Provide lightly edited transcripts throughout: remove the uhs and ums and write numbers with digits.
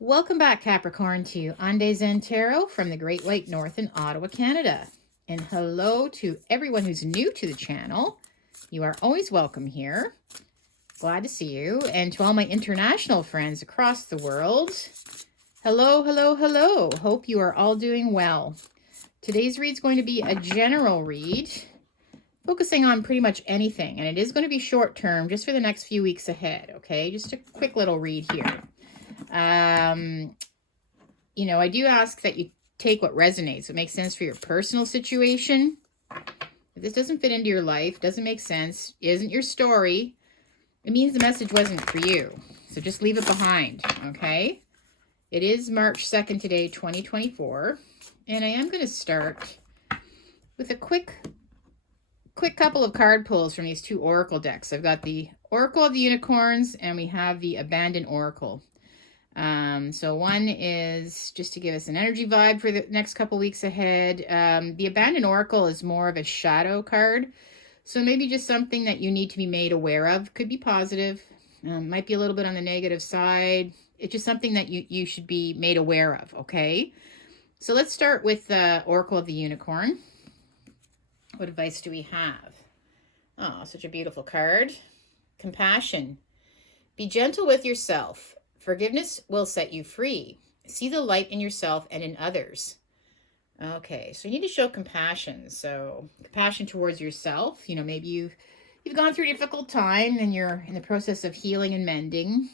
Welcome back, Capricorn, to Ande Zen Tarot from the Great White North in Ottawa, Canada. And hello to everyone who's new to the channel. You are always welcome here. Glad to see you. And to all my international friends across the world, hello, hello, hello. Hope you are all doing well. Today's read is going to be a general read, focusing on pretty much anything. And it is going to be short term, just for the next few weeks ahead, okay? Just a quick little read here. I do ask that you take what resonates, what makes sense for your personal situation. If this doesn't fit into your life, doesn't make sense, isn't your story, it means the message wasn't for you. So just leave it behind, okay? It is March 2nd today, 2024. And I am going to start with a quick couple of card pulls from these two oracle decks. I've got the Oracle of the Unicorns and we have the Abandoned Oracle. So one is just to give us an energy vibe for the next couple weeks ahead. The Abandoned Oracle is more of a shadow card. So maybe just something that you need to be made aware of. Could be positive. Might be a little bit on the negative side. It's just something that you should be made aware of, okay? So let's start with the Oracle of the Unicorn. What advice do we have? Oh, such a beautiful card. Compassion. Be gentle with yourself. Forgiveness will set you free. See the light in yourself and in others. Okay, so you need to show compassion. So compassion towards yourself. Maybe you've gone through a difficult time and you're in the process of healing and mending.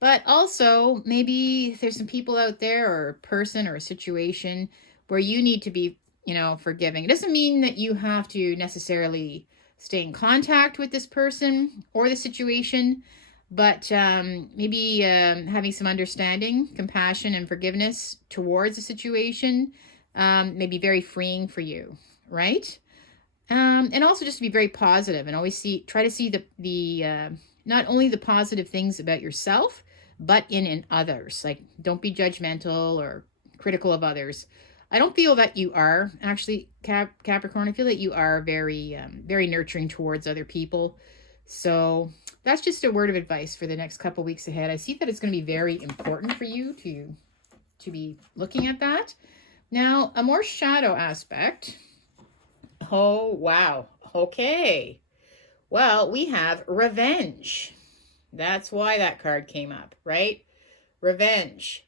But also maybe there's some people out there or a person or a situation where you need to be, forgiving. It doesn't mean that you have to necessarily stay in contact with this person or the situation, but maybe having some understanding, compassion, and forgiveness towards the situation may be very freeing for you, right? And also just to be very positive and always try to see the not only the positive things about yourself, but in others. Like, don't be judgmental or critical of others. I don't feel that you are, actually, Capricorn. I feel that you are very, very nurturing towards other people. So that's just a word of advice for the next couple weeks ahead. I see that it's going to be very important for you to be looking at that. Now, a more shadow aspect. Oh, wow. Okay. Well, we have revenge. That's why that card came up, right? Revenge.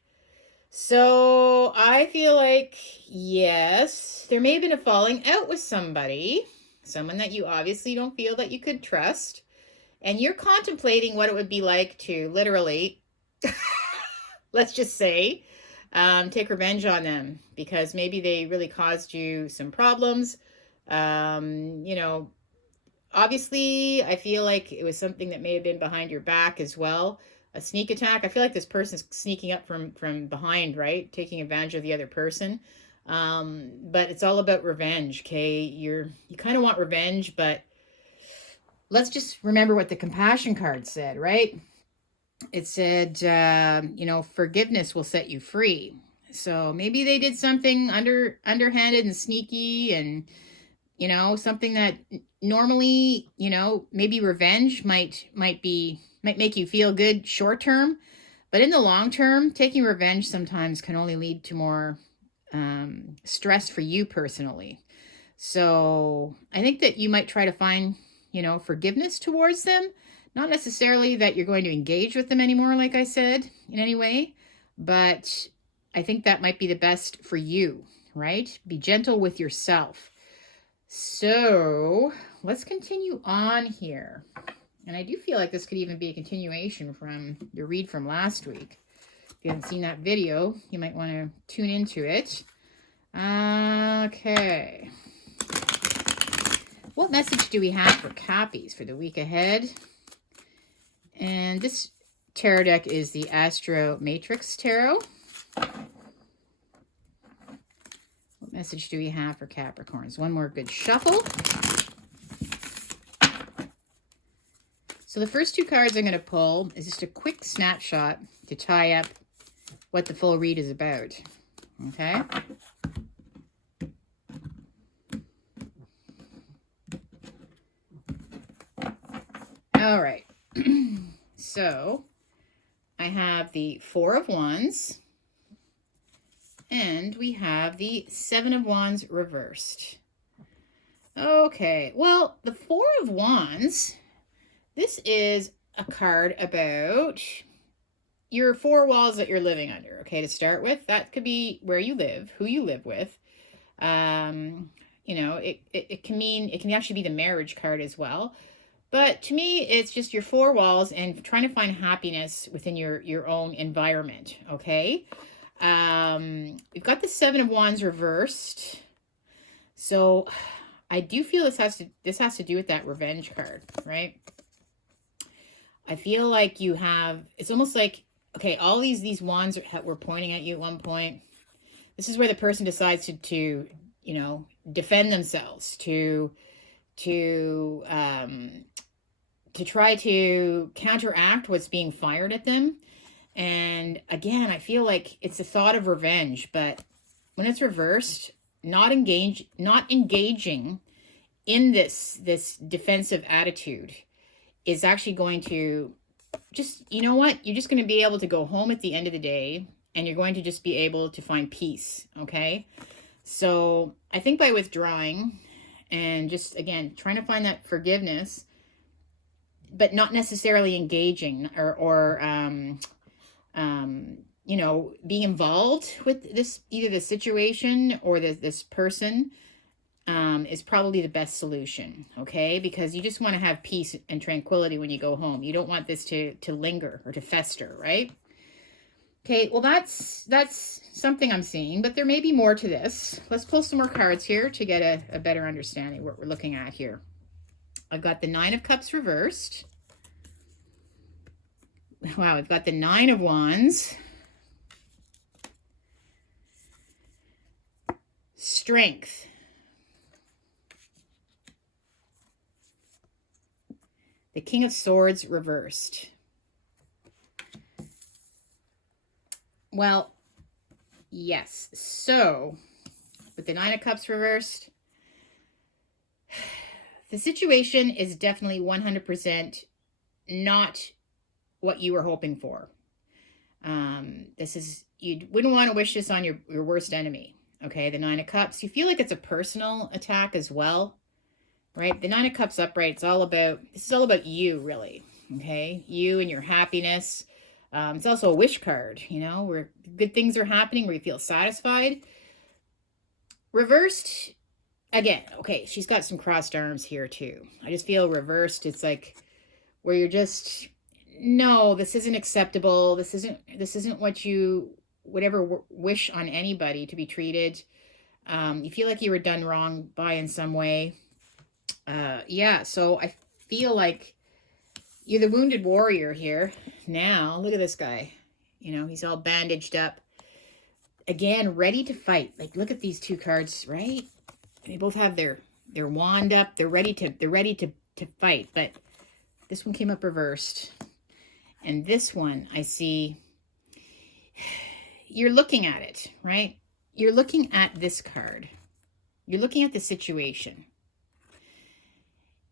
So I feel like, yes, there may have been a falling out with somebody, someone that you obviously don't feel that you could trust. And you're contemplating what it would be like to literally, let's just say, take revenge on them because maybe they really caused you some problems. Obviously, I feel like it was something that may have been behind your back as well. A sneak attack. I feel like this person's sneaking up from behind, right? Taking advantage of the other person. But it's all about revenge, okay? You kind of want revenge, but let's just remember what the compassion card said, right? It said, forgiveness will set you free. So maybe they did something underhanded and sneaky and, something that normally, maybe revenge might make you feel good short term. But in the long term, taking revenge sometimes can only lead to more stress for you personally. So I think that you might try to find forgiveness towards them. Not necessarily that you're going to engage with them anymore, like I said, in any way, but I think that might be the best for you, right? Be gentle with yourself. So let's continue on here. And I do feel like this could even be a continuation from the read from last week. If you haven't seen that video, you might want to tune into it. Okay. What message do we have for Cappies for the week ahead? And this tarot deck is the Astro Matrix Tarot. What message do we have for Capricorns? One more good shuffle. So the first two cards I'm going to pull is just a quick snapshot to tie up what the full read is about. Okay? All right. So I have the Four of Wands. And we have the Seven of Wands reversed. Okay, well, the Four of Wands, this is a card about your four walls that you're living under, okay, to start with. That could be where you live, who you live with. You know, it can mean, it can actually be the marriage card as well. But to me, it's just your four walls and trying to find happiness within your own environment, okay? We've got the Seven of Wands reversed. So I do feel this has to do with that revenge card, right? I feel like you have, it's almost like, okay, all these wands were pointing at you at one point. This is where the person decides to you know, defend themselves, to try to counteract what's being fired at them. And again, I feel like it's a thought of revenge, but when it's reversed, not engaging in this defensive attitude is actually going to just, you know what? You're just going to be able to go home at the end of the day and you're going to just be able to find peace, okay? So I think by withdrawing and just, again, trying to find that forgiveness, but not necessarily engaging or you know, being involved with this, either the situation or this person, is probably the best solution, okay? Because you just want to have peace and tranquility when you go home. You don't want this to linger or to fester, right? Okay, well, that's something I'm seeing, but there may be more to this. Let's pull some more cards here to get a better understanding of what we're looking at here. I've got the Nine of Cups reversed. Wow, I've got the Nine of Wands. Strength. The King of Swords reversed. Well, yes. So, with the Nine of Cups reversed, the situation is definitely 100% not what you were hoping for. This is, you wouldn't want to wish this on your worst enemy. Okay, the Nine of Cups. You feel like it's a personal attack as well, right? The Nine of Cups upright, this is all about you, really. Okay, you and your happiness. It's also a wish card, you know, where good things are happening, where you feel satisfied. Reversed, again, okay, she's got some crossed arms here too. I just feel reversed. It's like where you're just, no, this isn't acceptable. This isn't what you would ever wish on anybody to be treated. You feel like you were done wrong by in some way. Yeah, so I feel like you're the wounded warrior here. Now, look at this guy. You know, he's all bandaged up. Again, ready to fight. Like, look at these two cards, right? They both have their wand up. They're ready to fight. But this one came up reversed. And this one, I see, you're looking at it, right? You're looking at this card. You're looking at the situation.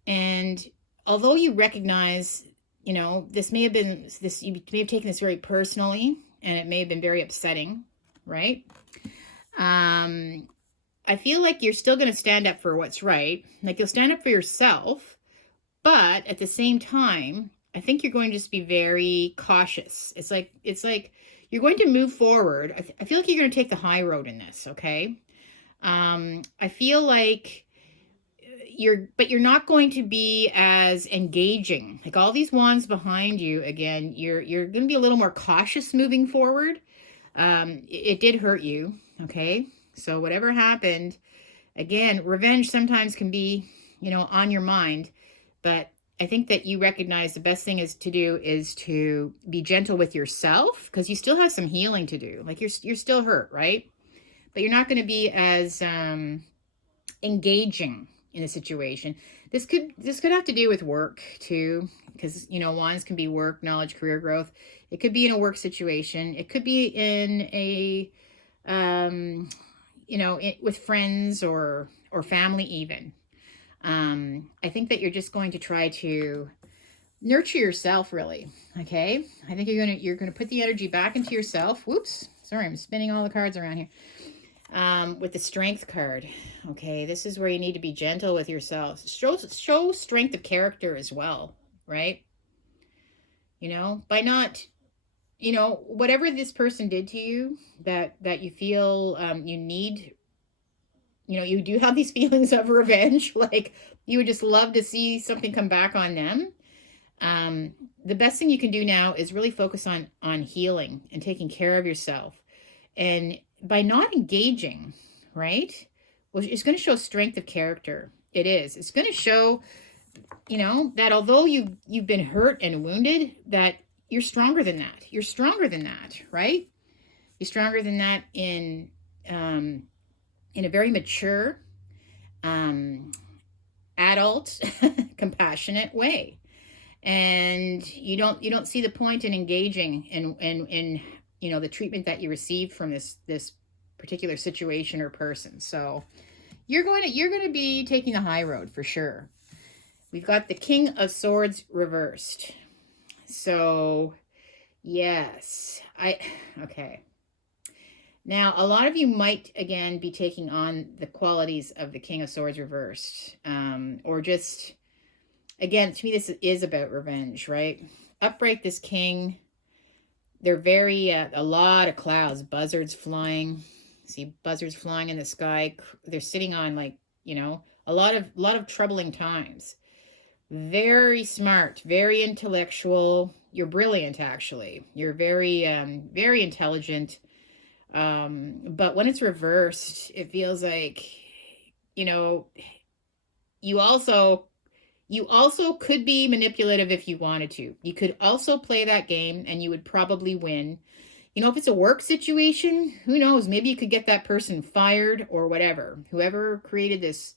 And although you recognize, you know, this may have been, you may have taken this very personally, and it may have been very upsetting, right? I feel like you're still going to stand up for what's right. Like, you'll stand up for yourself, but at the same time, I think you're going to just be very cautious. It's like you're going to move forward. I feel like you're going to take the high road in this, okay? I feel like you're not going to be as engaging. Like, all these wands behind you, again, you're going to be a little more cautious moving forward. It did hurt you, okay? So whatever happened, again, revenge sometimes can be, you know, on your mind, but I think that you recognize the best thing is to be gentle with yourself, because you still have some healing to do. Like, you're still hurt, right? But you're not going to be as engaging in a situation. This could have to do with work too, because, you know, wands can be work, knowledge, career growth. It could be in a work situation. It could be in a you know, with friends or family even. I think that you're just going to try to nurture yourself, really. Okay, I think you're gonna put the energy back into yourself. Whoops, sorry, I'm spinning all the cards around here. With the strength card, okay, this is where you need to be gentle with yourself. Show strength of character as well, right? By not, whatever this person did to you, that you feel you need, you do have these feelings of revenge, like you would just love to see something come back on them. The best thing you can do now is really focus on healing and taking care of yourself. And by not engaging, right? Well, it's going to show strength of character. It is. It's going to show, that although you've been hurt and wounded, that you're stronger than that. You're stronger than that, right? You're stronger than that in a very mature, adult, compassionate way. And you don't see the point in engaging in the treatment that you received from this particular situation or person. So you're going to be taking the high road for sure. We've got the King of Swords reversed. So yes, okay. Now, a lot of you might, again, be taking on the qualities of the King of Swords reversed. Or just, again, to me, this is about revenge, right? Upright, this king. They're very, a lot of clouds, buzzards flying. See buzzards flying in the sky. They're sitting on, like, a lot of troubling times. Very smart, very intellectual. You're brilliant, actually. You're very, very intelligent. But when it's reversed, it feels like, you also could be manipulative if you wanted to. You could also play that game and you would probably win. If it's a work situation, who knows? Maybe you could get that person fired or whatever. Whoever created this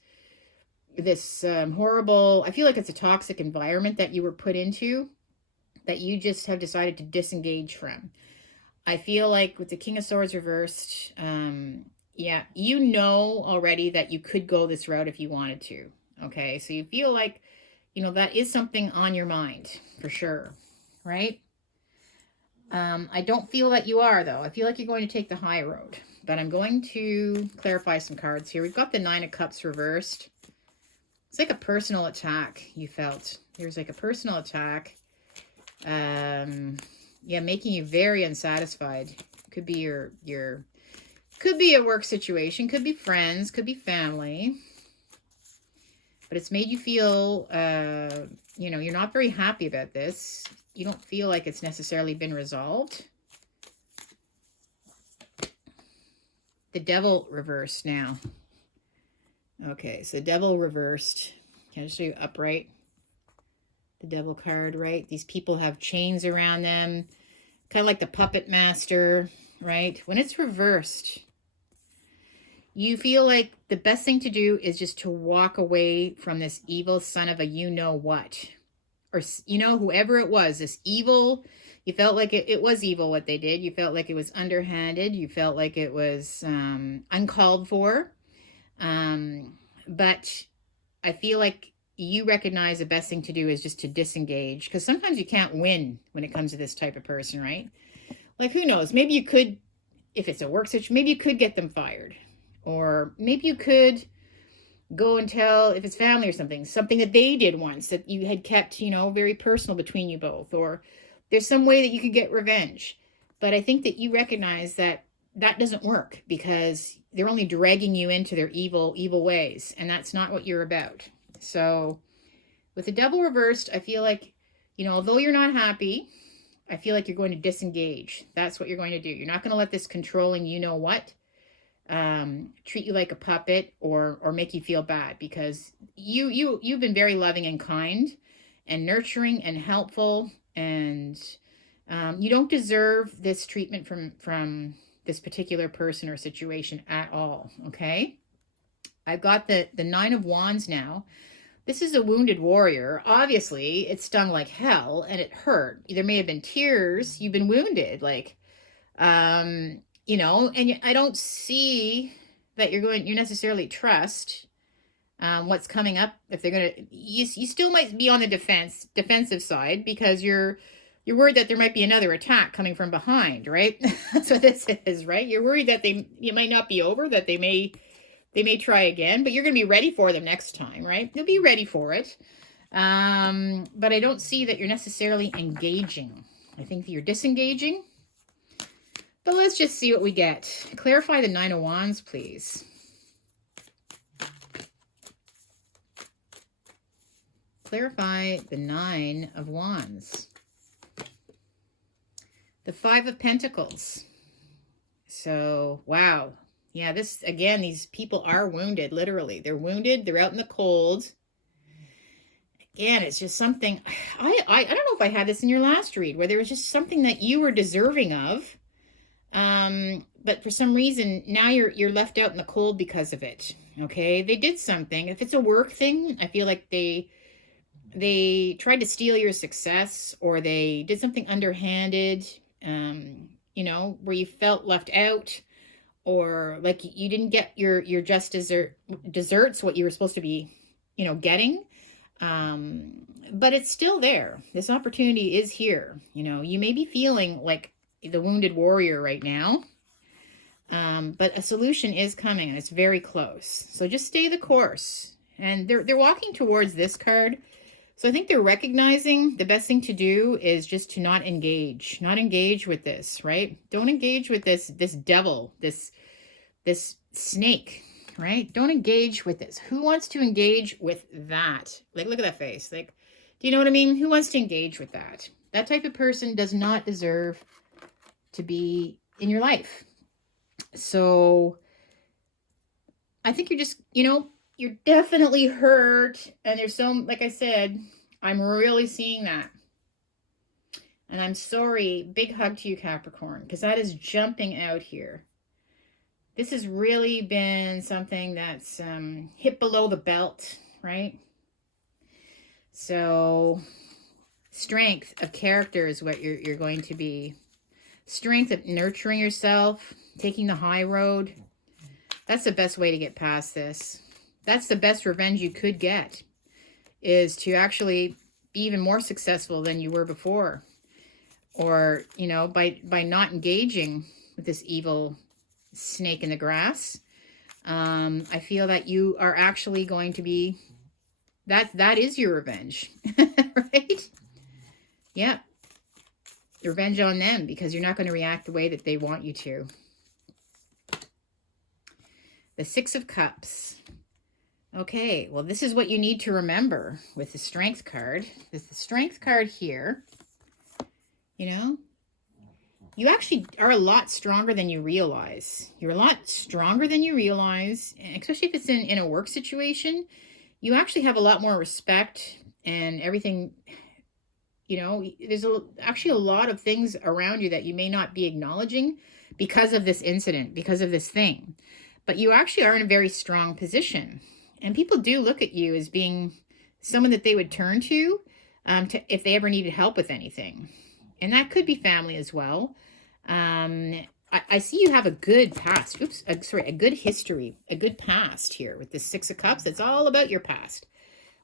horrible, I feel like it's a toxic environment that you were put into, that you just have decided to disengage from. I feel like with the King of Swords reversed, yeah, already that you could go this route if you wanted to. Okay, so you feel like, that is something on your mind for sure, right? I don't feel that you are, though. I feel like you're going to take the high road, but I'm going to clarify some cards here. We've got the Nine of Cups reversed. It's like a personal attack you felt. There's like a personal attack. Yeah, making you very unsatisfied. Could be could be a work situation, could be friends, could be family. But it's made you feel, you're not very happy about this. You don't feel like it's necessarily been resolved. The Devil reversed now. Okay, so the Devil reversed. Can I just show you upright? The Devil card, right? These people have chains around them, kind of like the puppet master, right? When it's reversed, you feel like the best thing to do is just to walk away from this evil son of a you-know-what. Or, whoever it was, this evil, you felt like it was evil what they did. You felt like it was underhanded. You felt like it was uncalled for. But I feel like you recognize the best thing to do is just to disengage, because sometimes you can't win when it comes to this type of person, right? Like, who knows? Maybe you could, if it's a work situation, maybe you could get them fired. Or maybe you could go and tell, if it's family or something that they did once that you had kept, very personal between you both. Or there's some way that you could get revenge. But I think that you recognize that doesn't work, because they're only dragging you into their evil ways. And that's not what you're about. So with the Devil reversed, I feel like, although you're not happy, I feel like you're going to disengage. That's what you're going to do. You're not going to let this controlling you-know-what treat you like a puppet or make you feel bad, because you've been very loving and kind and nurturing and helpful, and you don't deserve this treatment from this particular person or situation at all. Okay, I've got the Nine of Wands now. This is a wounded warrior. Obviously, it stung like hell and it hurt. There may have been tears. You've been wounded, like, and I don't see that you necessarily trust what's coming up. If they're going to, you still might be on the defensive side because you're worried that there might be another attack coming from behind, right? That's what this is, right? You're worried that you might not be over, that they may try again, but you're going to be ready for them next time, right? You'll be ready for it. But I don't see that you're necessarily engaging. I think that you're disengaging. But let's just see what we get. Clarify the Nine of Wands, please. Clarify the Nine of Wands. The Five of Pentacles. So, wow. Yeah, this, again, these people are wounded, literally. They're wounded. They're out in the cold. Again, it's just something, I don't know if I had this in your last read, where there was just something that you were deserving of. But for some reason, now you're left out in the cold because of it. Okay? They did something. If it's a work thing, I feel like they tried to steal your success, or they did something underhanded, you know, where you felt left out, or like you didn't get your just desserts, what you were supposed to be, you know, getting. But it's still there. This opportunity is here. You know, you may be feeling like the wounded warrior right now, but a solution is coming, and it's very close. So just stay the course. And they're walking towards this card. So I think they're recognizing the best thing to do is just to not engage with this, right? Don't engage with this devil, this snake, right? Don't engage with this. Who wants to engage with that? Like, look at that face. Like, do you know what I mean? Who wants to engage with that? That type of person does not deserve to be in your life. So I think you're just, you know, you're definitely hurt. And there's so, like I said, I'm really seeing that. And I'm sorry. Big hug to you, Capricorn, because that is jumping out here. This has really been something that's hit below the belt, right? So strength of character is what you're going to be. Strength of nurturing yourself, taking the high road. That's the best way to get past this. That's the best revenge you could get, is to actually be even more successful than you were before. Or, you know, by not engaging with this evil snake in the grass. I feel that you are actually going to be, that is your revenge, right? Yeah. Revenge on them, because you're not going to react the way that they want you to. The Six of Cups. Okay, well, this is what you need to remember with the Strength card. There's the Strength card here. You know, you actually are a lot stronger than you realize. You're a lot stronger than you realize, especially if it's in a work situation. You actually have a lot more respect and everything. You know, there's actually a lot of things around you that you may not be acknowledging because of this incident, because of this thing. But you actually are in a very strong position. And people do look at you as being someone that they would turn to if they ever needed help with anything. And that could be family as well. I see you have a good past. A good history, a good past here with the Six of Cups. It's all about your past.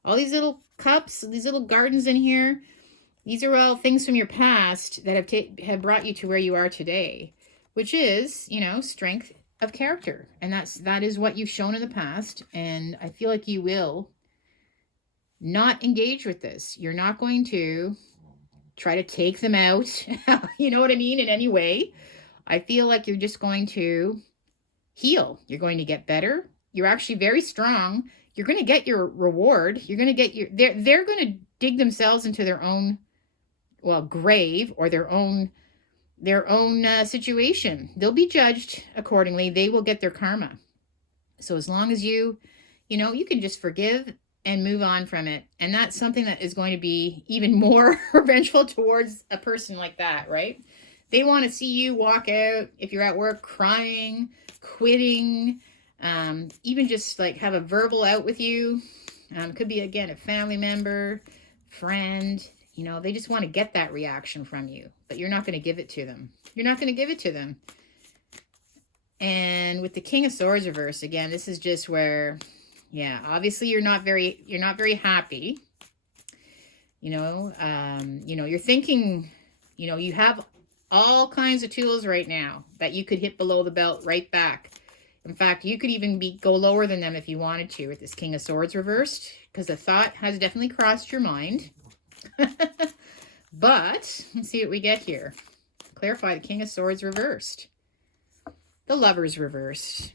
All these little cups, these little gardens in here, these are all things from your past that have brought you to where you are today, which is, you know, strength of character. And that is what you've shown in the past. And I feel like you will not engage with this. You're not going to try to take them out, you know what I mean, in any way. I feel like you're just going to heal. You're going to get better. You're actually very strong. You're going to get your reward. You're going to get they're going to dig themselves into their own, well, grave, or their own situation. They'll be judged accordingly. They will get their karma. So as long as you know, you can just forgive and move on from it. And that's something that is going to be even more revengeful towards a person like that, right? They want to see you walk out, if you're at work, crying, quitting, even just like have a verbal out with you. Could be, again, a family member, friend. You know, they just want to get that reaction from you, but you're not going to give it to them. You're not going to give it to them. And with the King of Swords reverse, again, this is just where Yeah, obviously you're not very happy. You're thinking, you have all kinds of tools right now that you could hit below the belt right back. In fact, you could even go lower than them if you wanted to with this King of Swords reversed, because the thought has definitely crossed your mind. But let's see what we get here. Clarify the King of Swords reversed. The Lovers reversed.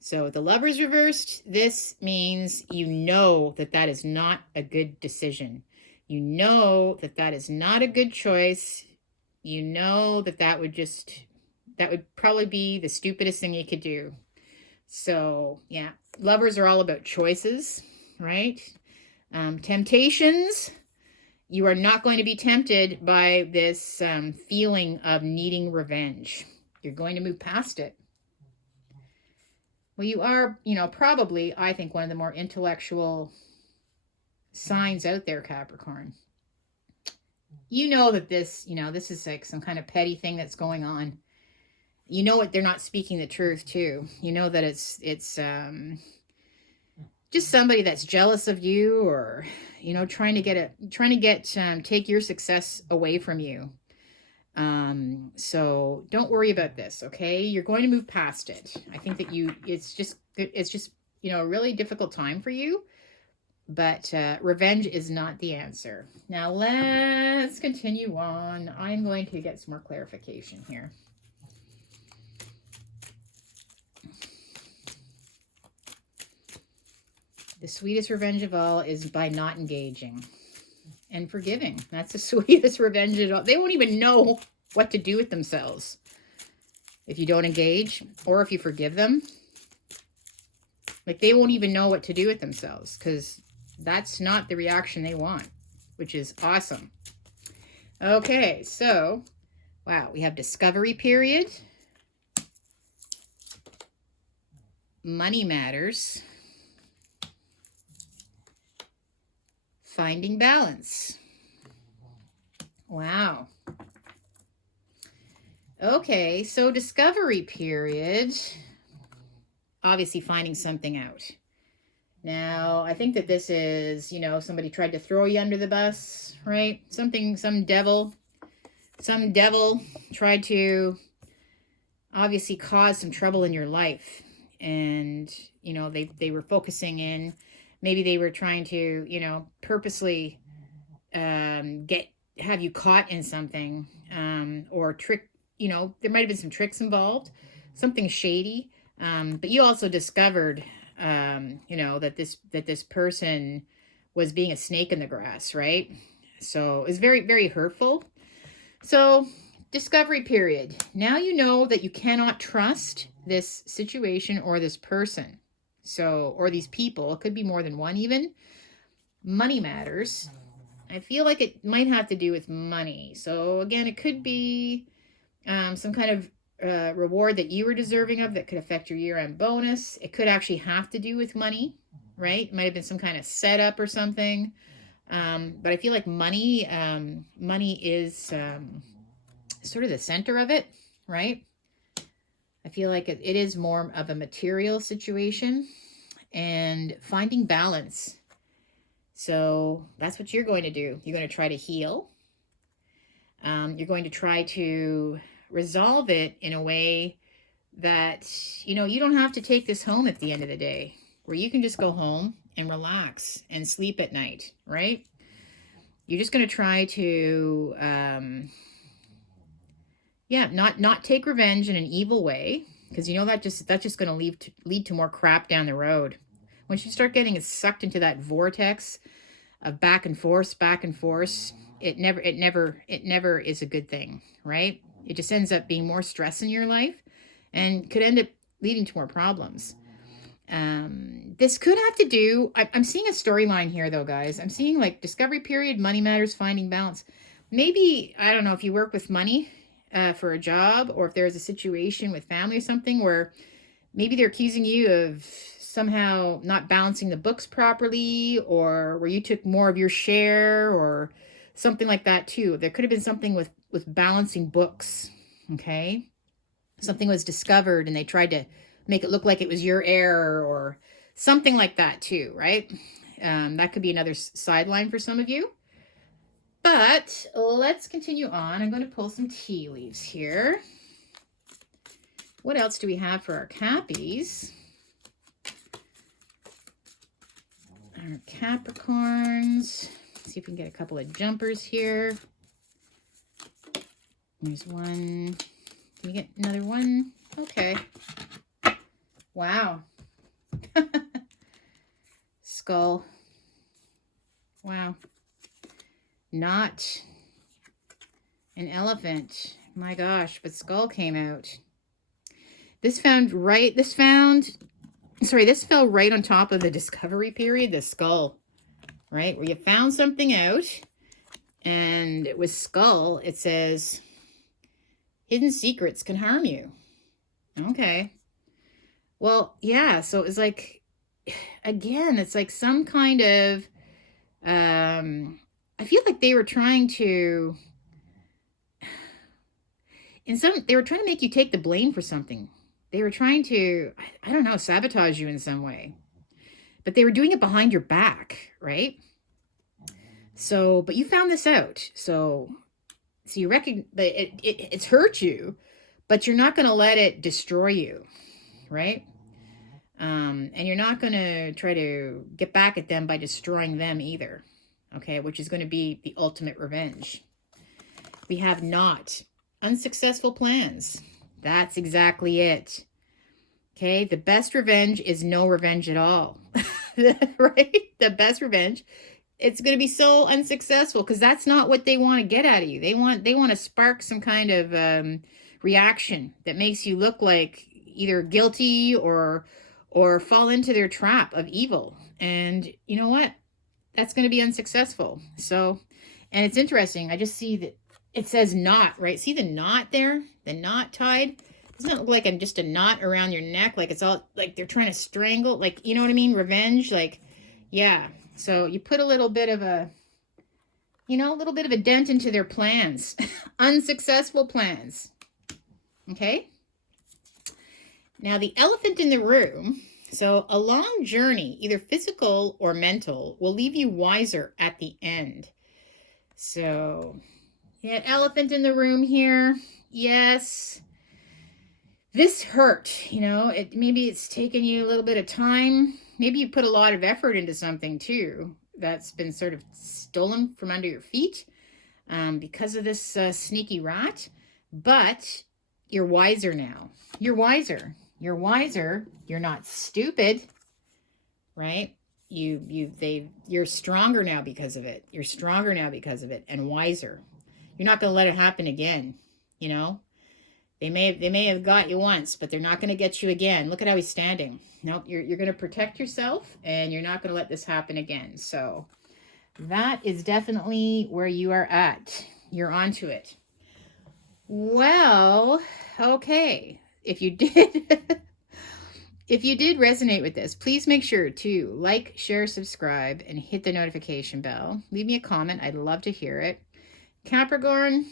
So the Lovers reversed, this means you know that that is not a good decision. You know that that is not a good choice. You know that that would probably be the stupidest thing you could do. So yeah, lovers are all about choices, right? Temptations. You are not going to be tempted by this feeling of needing revenge. You're going to move past it. Well, you are, probably, I think, one of the more intellectual signs out there, Capricorn. You know that this is like some kind of petty thing that's going on. You know what, they're not speaking the truth too. You know that it's just somebody that's jealous of you, or trying to take your success away from you. So don't worry about this, okay? You're going to move past it. I think that it's just a really difficult time for you, but revenge is not the answer. Now let's continue on. I'm going to get some more clarification here. The sweetest revenge of all is by not engaging and forgiving. That's the sweetest revenge at all. They won't even know what to do with themselves if you don't engage, or if you forgive them. Like, they won't even know what to do with themselves, because that's not the reaction they want, which is awesome. Okay, so wow, we have discovery period, money matters, finding balance. Wow. Okay, so discovery period, obviously finding something out. Now, I think that this is, somebody tried to throw you under the bus, right? Some devil tried to obviously cause some trouble in your life. And, they were focusing in, maybe they were trying to, purposely have you caught in something, or trick. There might have been some tricks involved, something shady. But you also discovered, that this person was being a snake in the grass, right? So it's very, very hurtful. So discovery period. Now you know that you cannot trust this situation or this person. So, or these people. It could be more than one even. Money matters. I feel like it might have to do with money. So again, it could be some kind of reward that you were deserving of that could affect your year-end bonus. It could actually have to do with money, right? It might have been some kind of setup or something. But I feel like money is sort of the center of it, right? I feel like it is more of a material situation, and finding balance. So that's what you're going to do. You're going to try to heal. You're going to try to resolve it in a way that, you don't have to take this home at the end of the day, where you can just go home and relax and sleep at night, right? You're just going to try to, not take revenge in an evil way, because that's just going to lead to more crap down the road. Once you start getting sucked into that vortex of back and forth, it never is a good thing, right? It just ends up being more stress in your life and could end up leading to more problems. This could have to do, I'm seeing a storyline here though, guys. I'm seeing like discovery period, money matters, finding balance. Maybe, I don't know, if you work with money for a job, or if there's a situation with family or something where maybe they're accusing you of somehow not balancing the books properly, or where you took more of your share, or something like that too. There could have been something with balancing books, okay? Something was discovered and they tried to make it look like it was your error, or Something like that too, right? That could be another sideline for some of you. But let's continue on. I'm going to pull some tea leaves here. What else do we have for our Cappies? Our Capricorns. Let's see if we can get a couple of jumpers here. There's one. Can we get another one? Okay. Wow. Skull. Wow. Not an elephant. My gosh, but skull came out. This fell right on top of the discovery period, the skull, right? Where you found something out, and with skull, it says, hidden secrets can harm you. Okay. Well, yeah, so it's like, again, it's like some kind of, I feel like they were trying to, they were trying to make you take the blame for something. They were trying to, I don't know, sabotage you in some way. But they were doing it behind your back, right? So, but you found this out. So you reckon that it's hurt you, but you're not going to let it destroy you, right? And you're not going to try to get back at them by destroying them either, okay? Which is going to be the ultimate revenge. We have not unsuccessful plans. That's exactly it. Okay, the best revenge is no revenge at all. Right? The best revenge. It's going to be so unsuccessful because that's not what they want to get out of you. They want to spark some kind of reaction that makes you look like either guilty or fall into their trap of evil. And you know what? That's going to be unsuccessful. So, and it's interesting. I just see that it says knot, right? See the knot there? The knot tied? Doesn't it look like just a knot around your neck? Like it's all like they're trying to strangle, like, you know what I mean? Revenge, like, yeah. So you put a little bit of a, a little bit of a dent into their plans. Unsuccessful plans. Okay? Now the elephant in the room. So a long journey, either physical or mental, will leave you wiser at the end. So, yeah, elephant in the room here. Yes. This hurt, maybe it's taken you a little bit of time. Maybe you put a lot of effort into something too that's been sort of stolen from under your feet because of this sneaky rat. But you're wiser now. You're wiser. You're wiser. You're not stupid, right? You're stronger now because of it. You're stronger now because of it, and wiser. You're not going to let it happen again, They may have got you once, but they're not going to get you again. Look at how he's standing. Nope, you're going to protect yourself, and you're not going to let this happen again. So that is definitely where you are at. You're onto it. Well, okay. If you did resonate with this, please make sure to like, share, subscribe, and hit the notification bell. Leave me a comment. I'd love to hear it. Capricorn,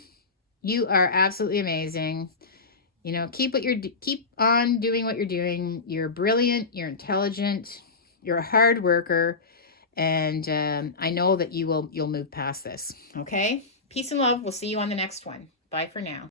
you are absolutely amazing. Keep on doing what you're doing. You're brilliant. You're intelligent. You're a hard worker, and I know that you'll move past this. Okay. Peace and love. We'll see you on the next one. Bye for now.